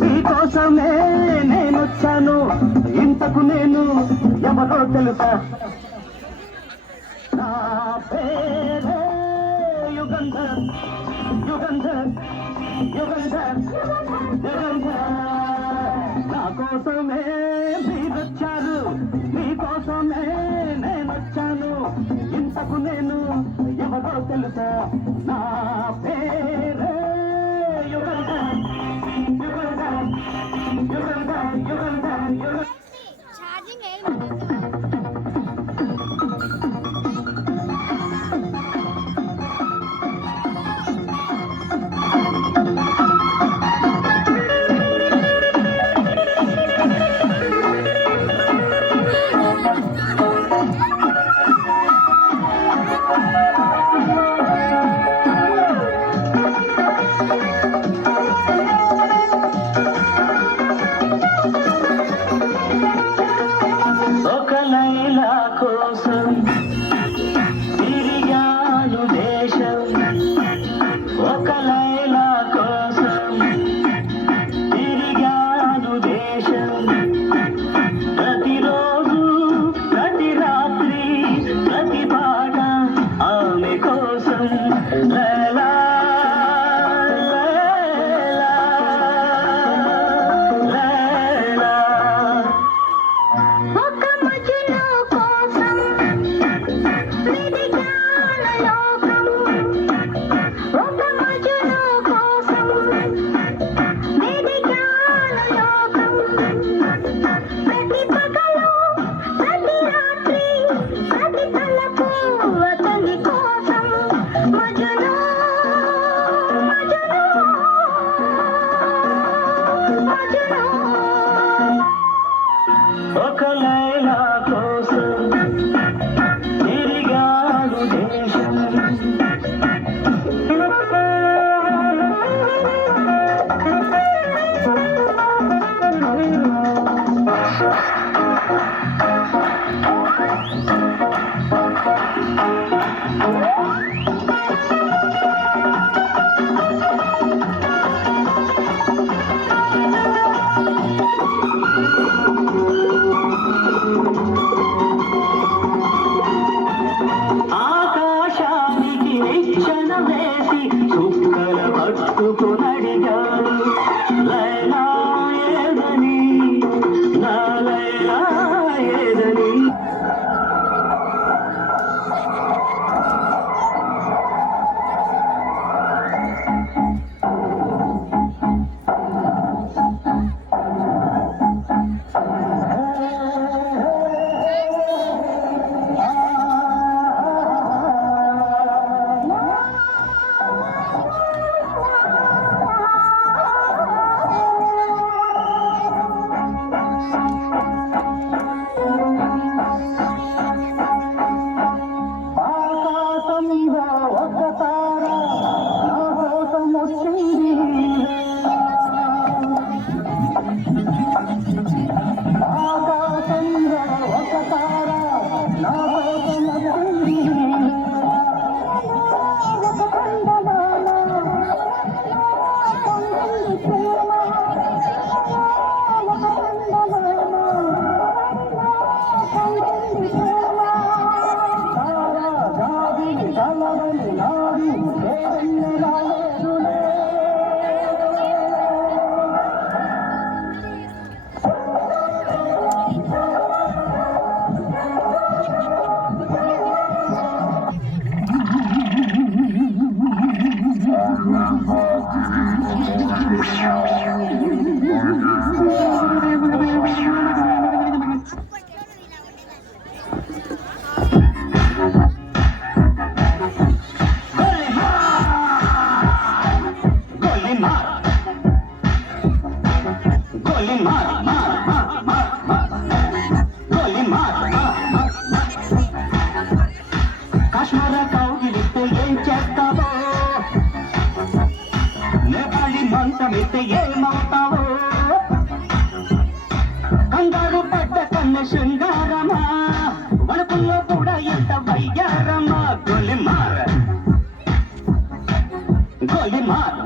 మీకోసమే నేనొచ్చాను, ఇంతకు నేను ఎవరో తెలుసా? నా పేరే యుగంధర్, యుగంధర్, యుగంధర్, యుగంధర్. నా కోసమే మీరొచ్చారు, మీకోసమే నేనొచ్చాను, ఇంతకు నేను ఎవరో తెలుసా? నా పేరే యుగంధర్, యుగంధర్, యుగంధర్, యుగంధర్, యుగంధర్. కోసం తిరిగాను దేశం, ఒక లైలా కోసం తిరిగాను దేశం. ప్రతిరోజు ప్రతి రాత్రి ప్రతి పాట ఆమె కోసం. లైలా ఒక లైలా కోసం తిరిగాను దేశం. ఆకాశానికి నిచ్చెన వేసి చుక్కల పట్టుకునడిగాడు, లైలా ఏదని, నా లైలా ఏదని. కాశ్మీర కౌగిలిస్తే ఏం చేస్తావో, నేపాళి మంచమిస్తే ఏమవుతావో, కంగారు పడ్డ కన్న శృంగారమా, వణుకుల్లో కూడా ఎంత వయ్యారమా. గోలి మార్